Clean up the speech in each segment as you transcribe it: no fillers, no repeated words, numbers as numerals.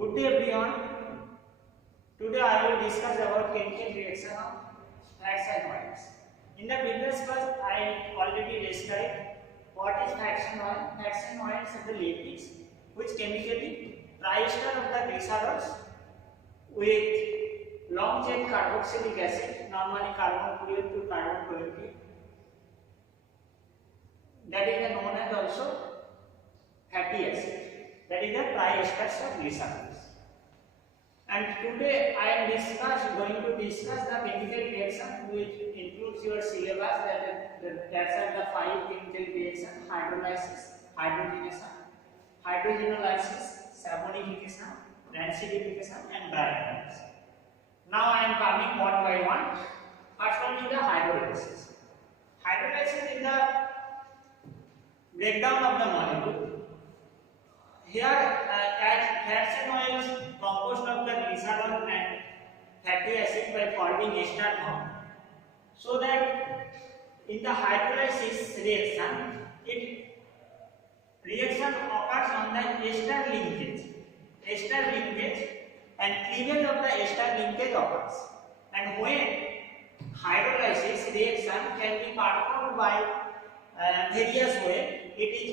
Good day everyone. Today I will discuss about chemical reaction of fats and oils. In the previous class I already described what is fats and oil. Fats and oils are the lipids which chemically triester of the glycerols with long chain carboxylic acid, normally carbon chloride to carbon chloride. That is known as also fatty acid. That is the triesters of glycerols. And today I am going to discuss the chemical reaction which includes your syllabus. That's the 5 chemical reactions: hydrolysis, hydrogenation, hydrogenolysis, saponification, rancidification, and dehydrogenation. Now I am coming one by one. First one is the hydrolysis. Hydrolysis is the breakdown of the molecule. Here, as fats and oils composed of the glycerol and fatty acid by forming ester bond, so that in the hydrolysis reaction, reaction occurs on the ester linkage, and cleavage of the ester linkage occurs. And when hydrolysis reaction can be performed by various ways. It is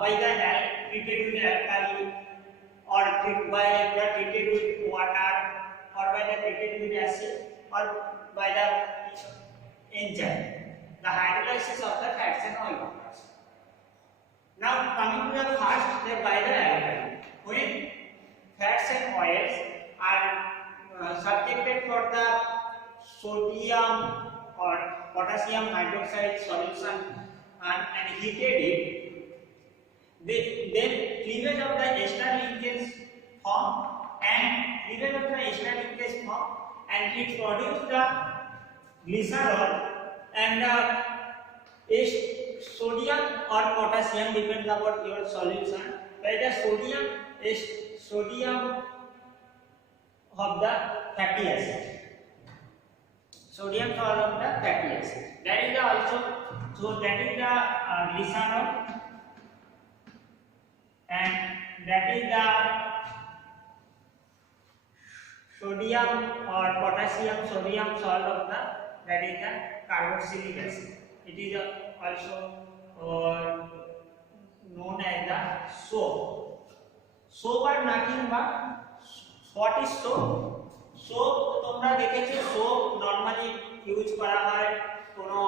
by the treated with alkali, or by the treated with water, or by the treated with acid, or by the enzyme. The hydrolysis of the fats and oil occurs. Now coming to the first, the by the alkali. When fats and oils are subjected for the sodium or potassium hydroxide solution and heated it, then cleavage of the ester linkage form, and it produces the glycerol and sodium or potassium, depends upon your solution, by the sodium of the fatty acid. Sodium salt of the fatty acid. That is the glycerol, and that is the sodium or potassium sodium salt of that is the carboxylic acid. It is also known as the soap. Soap are nothing but, what is soap? Soap তোমরা দেখেছো, soap normally use করা হয় কোনো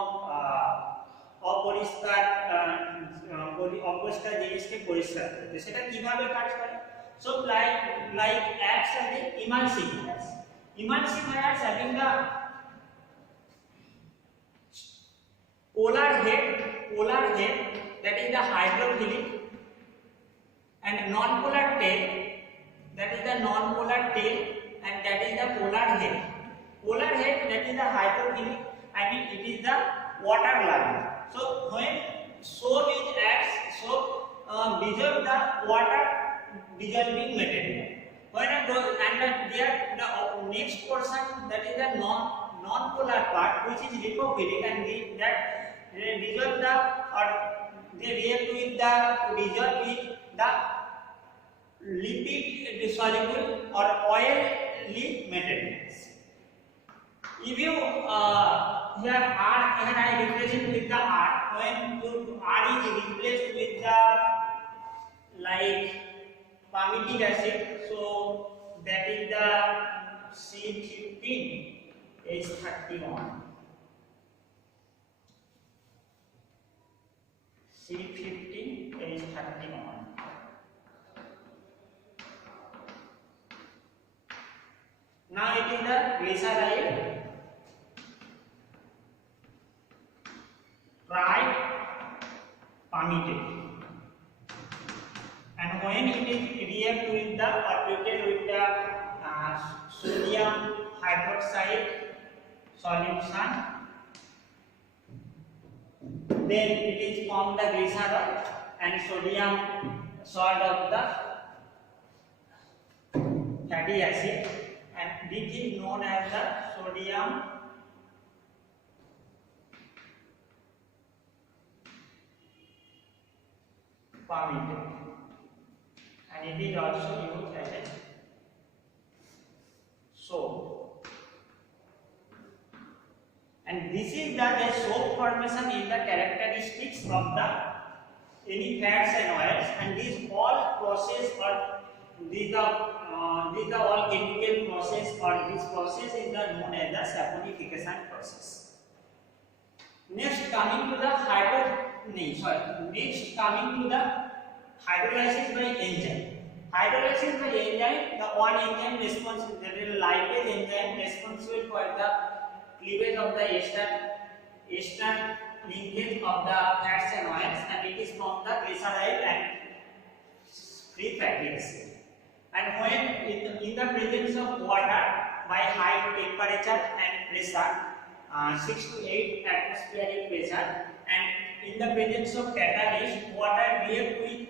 অপরিষ্কার জিনিসকে পরিষ্কার করতে। সেটা কিভাবে কাজ করে? Soap like acts as the emulsifiers. Emulsifiers having the polar head, that is the hydrophilic, and non-polar tail, that is the non-polar tail, and that is the polar head. Polar head, that is the hydrophilic, it is the water loving. So when soap dissolve the water dissolving material. The next portion, that is the non-polar part, which is lipophilic, and that dissolve the, or they react with the dissolve with the lipid soluble or oily materials. If you here I represent with the R, when R is replaced with the like palmitic acid, so that is the C15H31. C15H31. Now it is the glyceride tripalmitate, and when it is react with the or treated with the sodium hydroxide solution, then it is formed the glycerol and sodium salt of the fatty acid, and this is known as the sodium palmitate, and it is also used as a this is the soap formation in the characteristics of the any fats and oils, and these all process or these are all chemical process, or this process is known as the saponification process. Next coming to the hydrolysis by enzyme. Hydrolysis by enzyme, the one enzyme responsible, that is lipase enzyme, responsible for the cleavage of the ester linkage of the fats and oils, and it is from the glyceride and free fatty acid. And when in the presence of water by high temperature and pressure, 6 to 8 atmospheric pressure, and in the presence of catalyst, water react with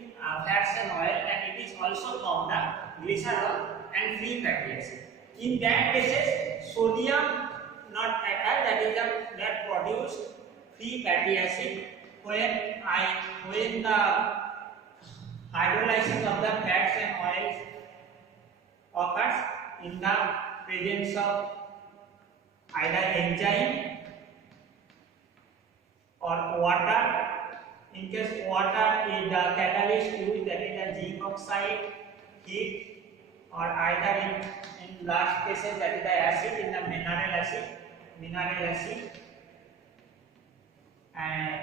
fats and oil, and it is also from the glycerol and free fatty acid. In that cases, sodium not attack, that is that produce free fatty acid when the hydrolysis of the fats and oils occurs in the presence of either enzyme or water. In case water is the catalyst used, that is the zinc oxide, heat, or either in last cases that is the acid, in the mineral acid, and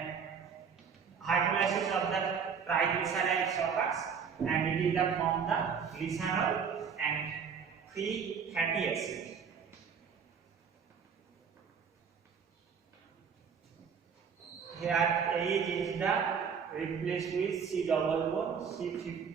hydrolysis of the triglycerides occurs, and it is from the glycerol and free fatty acid. Here H is the replaced with C double bond C50.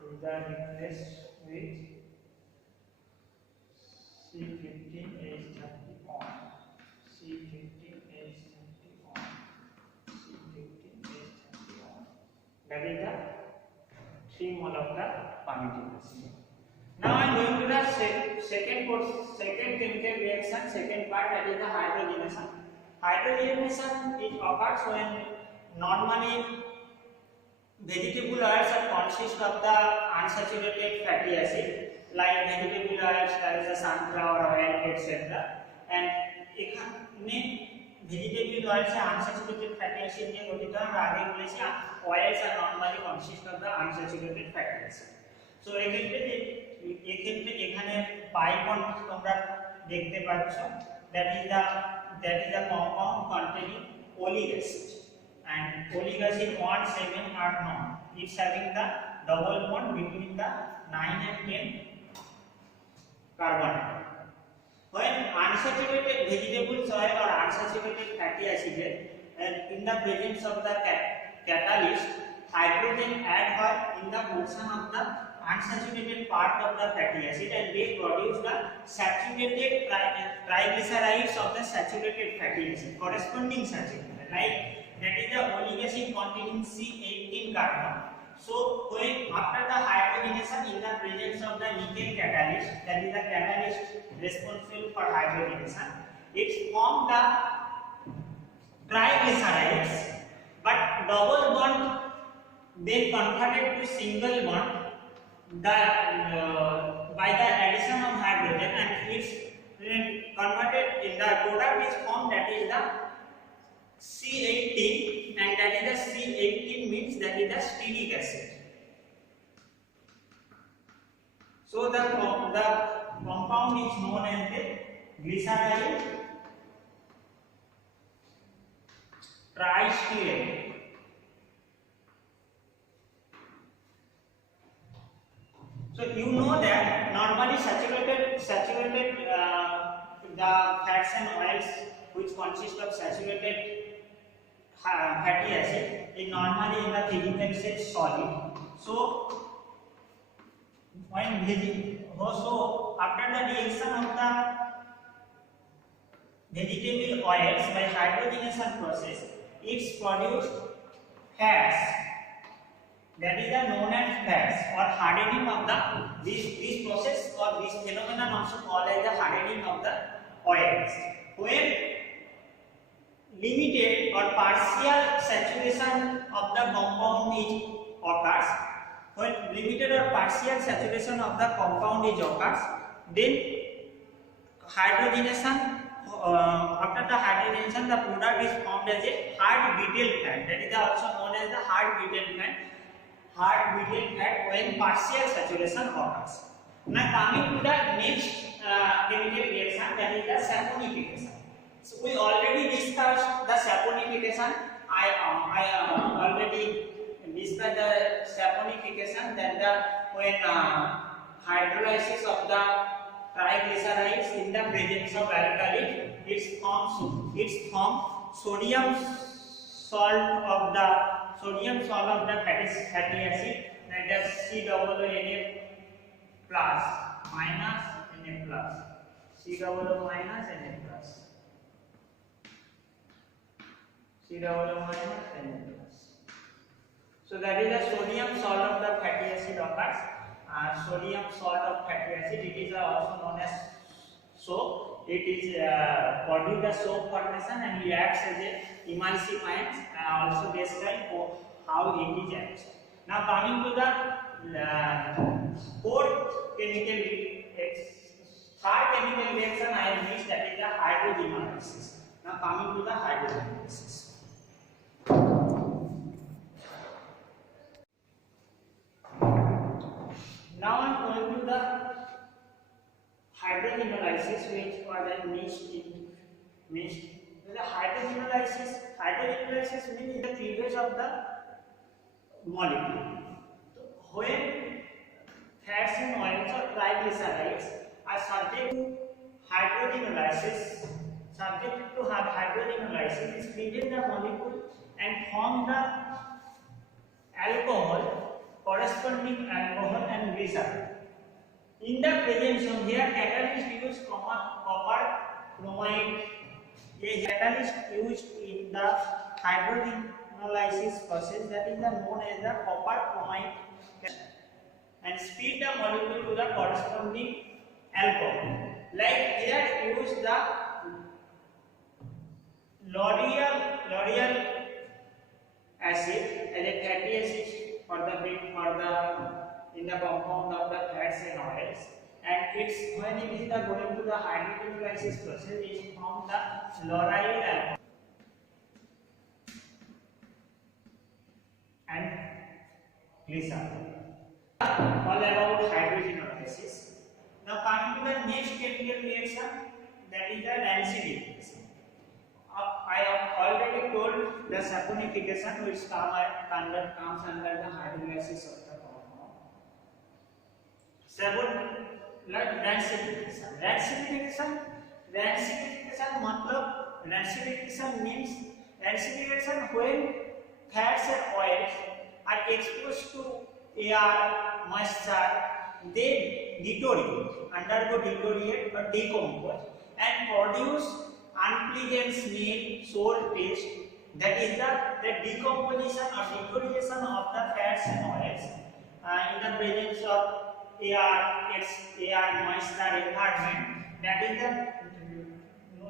Is the replaced with C15H30 on C15H30 on C15H30 on. That is the 3 mole of the palmitic acid. Now I am going to the second chemical reaction, second part, that is the hydrogenation. Hydrogenation it occurs when normally vegetable oils are consist of the unsaturated fatty acid, like vegetable oils, there is a sunflower oil, etc. And vegetable oils are unsaturated fatty acid নিয়ে গঠিত। আমরা আগে বলেছি oils are normally consist of the unsaturated fatty acid. So এক্ষেত্রে এখানে pi bond তোমরা দেখতে পাচ্ছ, that is the compound containing oleic acid. And oleic acid 1, 7 are known. It's having the double bond between the 9 and 10 carbon atom. When unsaturated vegetable oil or unsaturated fatty acid in the presence of the catalyst, hydrogen add in the portion of the unsaturated part of the fatty acid, and they produce the saturated triglycerides of the saturated fatty acid, corresponding saturated, like that is the oleic acid containing C18 carbon. So when after the hydrogenation in the presence of the nickel catalyst, that is the catalyst responsible for hydrogenation, it forms the triglycerides, but double bond then converted to single bond by the addition of hydrogen, and it's converted in the product is formed, that is the C18, and that is the C18 means that is the stearic acid. So the compound is known as the glyceryl tristearate. So you know that normally saturated the fats and oils which consist of saturated fatty acid is normally in the physical state solid. So after the reaction of the vegetable oils by hydrogenation process, it's produced fats that is the known as fats or hardening of the this process or this phenomenon also called as the hardening of the oils. When limited or partial saturation of the compound is occurs, when limited or partial saturation of the compound is occurs, then hydrogenation, after the hydrogenation the product is formed as a hard betel fat, that is also known as the hard betel fat. Hard betel fat when partial saturation occurs. Now coming to the next chemical reaction, that is the saponification. So we already discussed the saponification. I already discussed the saponification, that the when hydrolysis of the triglycerides in the presence of alkali, it forms sodium salt of the fatty acid, that is COONA plus minus Na plus, COO minus Na plus, COO minus Na plus. So that is the sodium salt of the fatty acid occurs. Sodium salt of fatty acid, it is also known as soap. It is produce the soap formation and it acts as a emulsifiant. Also describe how it is acts. Now coming to the third chemical reaction I have missed, that is the hydrogenolysis. Now coming to the hydrogenolysis. Now I am going to the hydrogenolysis, which was missed. The hydrogenolysis means the cleavage of the molecule. So when fats and oils or triglycerides are subject to hydrogenolysis, it cleaves the molecule and form the alcohol, corresponding alcohol and glycerol. In the presence of here, catalyst used copper bromide. A catalyst used in the hydrogenolysis process, that is known as the copper bromide, and speed the molecule to the corresponding alcohol. Like here use the lauryl acid as a fatty acid in the compound of the fats and oils, and it's when it is going to the hydrogenolysis process, it forms the lauryl alcohol and glycerol. All about hydrogenolysis. Now coming to the next chemical reaction, that is the rancidification. I have already told the saponification, which comes under the hydrolysis of the compound. Rancidification means when fats and oils are exposed to air, moisture, they undergo deteriorate or decompose and produce unpleasant smell, sour taste. That is the decomposition or deterioration of the fats and oils in the presence of air, moisture environment. That is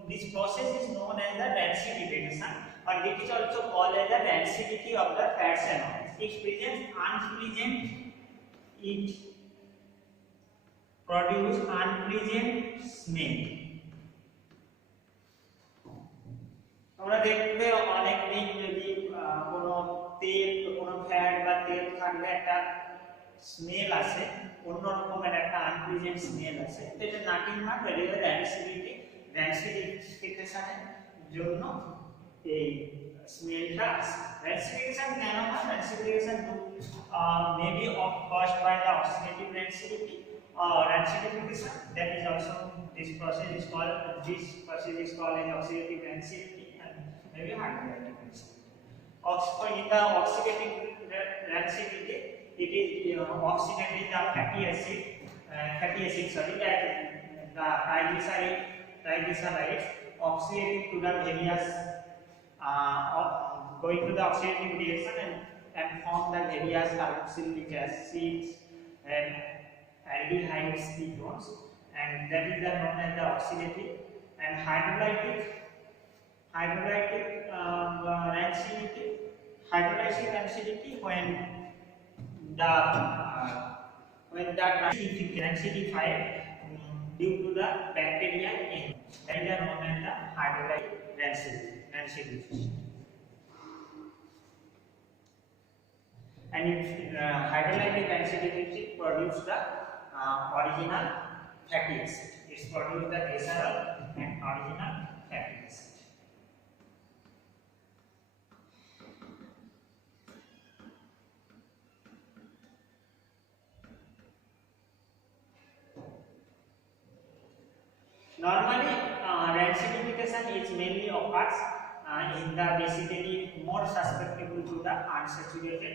this process is known as the rancidification, or it is also called as the rancidity of the fats and oils. It presents unpleasant, it produce unpleasant smell. আমরা দেখবে অনেক দিন যদি কোনো তেল, কোনো fat বা তেল থাকলে একটা স্মেল আসে, অন্য রকমের একটা আনপ্লিজেন্ট স্মেল আসে, তো এটা নাটিং মার্ক রেগুলার রান্সিডিফিকেশনের জন্য এই স্মেলটা আসে। রান্সিডিফিকেশন কেন হয়? রান্সিডিফিকেশন may be caused by the oxidative rancidity or rancidification. That is also this process is called as oxidative rancidity and maybe hydrolytic rancidity. In the oxidative rancidity, it is oxidating the fatty acid, that the triglycerides oxidating to the various going to the oxidative reaction and form the various carboxylic acids and aldehydes ketones, and that is known as the oxidative. And hydrolytic rancidity when the acidified due to the bacteria in, that is known as the hydrolytic rancidity. And if hydrolytic rancidity produce the original fatty acid, it produces the glycerol and original fatty acid. Normally, rancidification is mainly occurs in the basically more susceptible to the unsaturated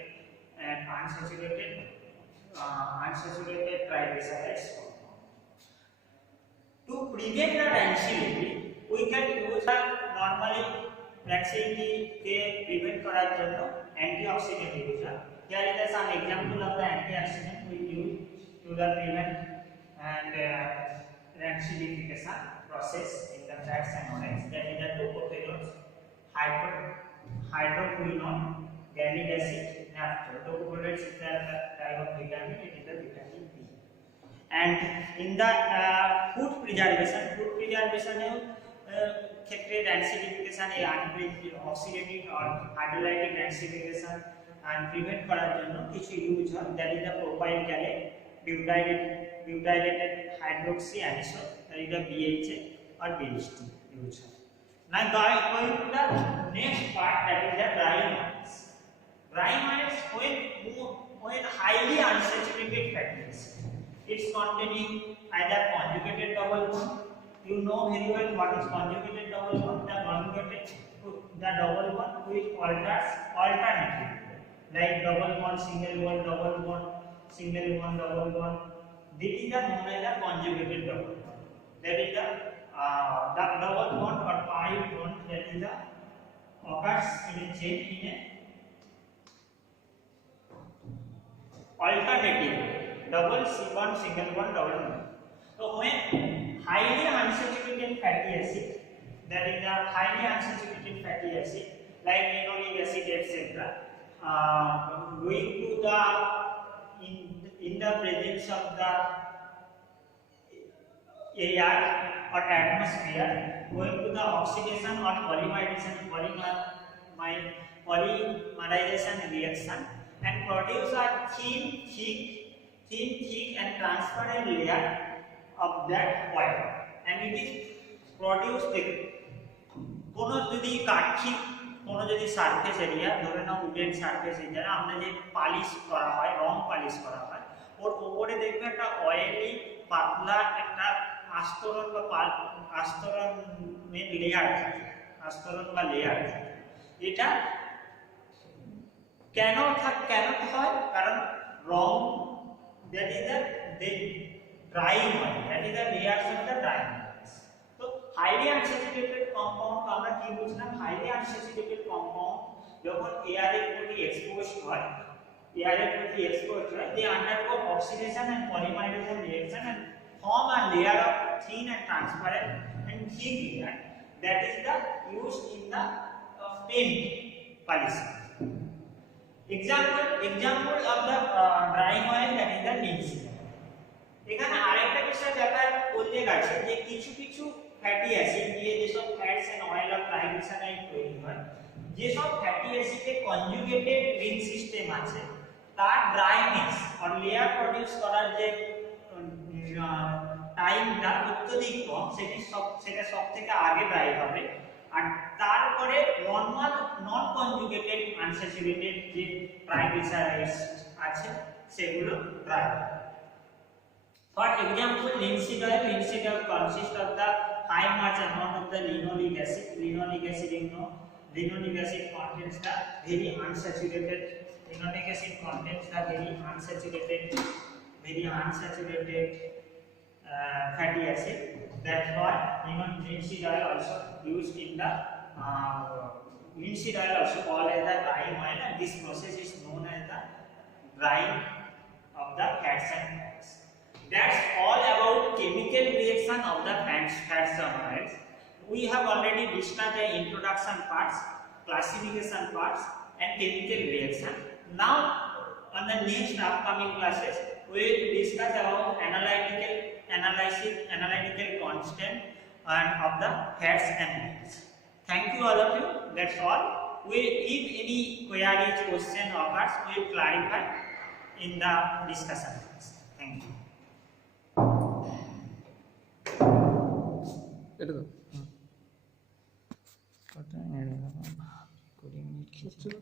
triglycerides. To prevent the rancidity, we can use normally rancidity ke prevent করার জন্য antioxidant use. Here is some example of the antioxidant we use to the prevent and rancidification process in the fats and oils. That is the tocopherols, hydroquinone, gallic acid, naphthalene. Tocopherols is the type of vitamin. It is the vitamin B. And in the food preservation ক্ষেত্রে rancidification এই oxidative or hydrolytic rancidification and prevent করার জন্য কিছু use হয়, that is the propyl gallate, butylated hydroxyanisole, that is the BHA or BHT use হয়. Now going to the next part, that is the drying oils. Drying oils when highly unsaturated fatty acid. It's containing either conjugated double bond. You know very well what is conjugated double bond. The double bond which alters alternatively, like double bond, single bond, double bond, single bond, double bond. This is the known as the conjugated double bond. That is the double bond or pi bond, that is the occurs in a chain in a alternative double bond, single bond, double bond. So when highly unsaturated fatty acid, that is the highly unsaturated fatty acid like linoleic acid etc., going to the in the presence of the air or atmosphere, going to the oxidation or polymerization reaction and produce a thin and transparent layer of that oil, and it is produced কোনো যদি surface area, ধরে নাও wooden surface area, আমরা যে polish করা হয়, রং polish করা হয়, ওর উপরে দেখবে একটা অয়েলি পাতলা একটা আস্তরণের লেয়ার থাকে, এটা কেন হয়? কারণ রং, that is the drying oil, that is the layers of the drying oils. So highly unsaturated compound আমরা কি বুঝলাম? highly unsaturated compound যখন এয়ারের প্রতি এক্সপোজড হয়, they undergo oxidation and polymerization reaction and form a layer of thin and transparent and thick layer, that is the used in the paint polishing. Example of the drying oil, that is the linseed. এখানে আরেকটা বিষয় ব্যাপার উল্লেখ আছে যে কিছু fatty acid দিয়ে যেসব fats and oil of triglyceride তৈরি হয়, যেসব ফ্যাটি অ্যাসিডে কনজুগেটেড রিং সিস্টেম আছে, তার ড্রাইনেস আর লেয়ার প্রডিউস করার যে টাইমটা অত্যধিক কম, সেটা সব থেকে আগে ড্রাই হবে, আর তারপরে নন কনজুগেটেড আনস্যাচুরেটেড যে ট্রাইগ্লিসারাইডস আছে সেগুলো ড্রাই হবে। For example, linseed oil consists of the high much amount of the linoleic acid. Linoleic acid contains the very unsaturated fatty acid. That's why linseed oil also used in the linseed oil also called as the drying oil, and this process is known as the drying of the fats and oils. That's all about chemical reaction of the fats and oils. We have already discussed the introduction parts, classification parts, and chemical reaction. Now, on the next upcoming classes, we will discuss about analytical constant and of the fats and oils. Thank you all of you. That's all. If any queries, question occurs, we will clarify in the discussion. Thank you. এটা তো